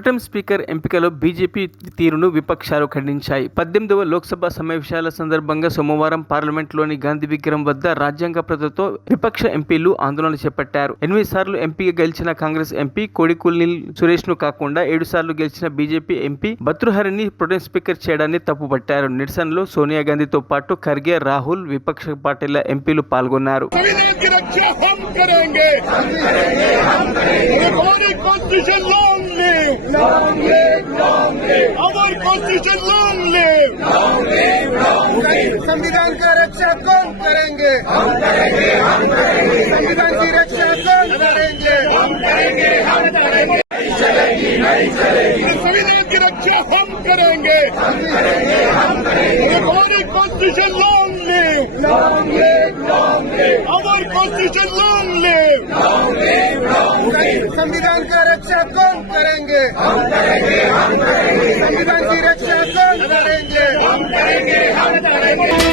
Pro tem speaker ఎంపికలో BJP తీరును విపక్షాలు ఖండించాయి. 18వ లోక్సభ సమావేశాల సందర్భంగా సోమవారం పార్లమెంట్లోని గాంధీ విగ్రహం వద్ద రాజ్యాంగ ప్రతితో విపక్ష ఎంపీలు ఆందోళన చేపట్టారు. 8 సార్లు ఎంపీగా గెలిచిన కాంగ్రెస్ ఎంపీ కోడికూల్ని సురేష్ను కాకుండా 7 సార్లు గెలిచిన బీజేపీ ఎంపీ భర్తృహరిని ప్రొటెం స్పీకర్ చేయడాన్ని తప్పుపట్టారు. నిరసనలో సోనియా గాంధీతో పాటు ఖర్గే, రాహుల్, విపక్ష పార్టీల ఎంపీలు పాల్గొన్నారు. Long live, long live. Our constitution long live. Long live, long live. संविधान का रक्षा कौन करेंगे? हम करेंगे, हम करेंगे. संविधान की रक्षा कौन करेंगे? हम करेंगे, हम करेंगे. नहीं चलेगी, नहीं चलेगी. संविधान की रक्षा हम करेंगे. हम करेंगे, हम करेंगे. हमारी constitution long live. Long live, long live. Our constitution long live. Long live, long live. संविधान का रक्षा कौन करेंगे? हम करेंगे, हम करेंगे. संविधान की रक्षा कौन करेंगे? हम करेंगे, हम करेंगे.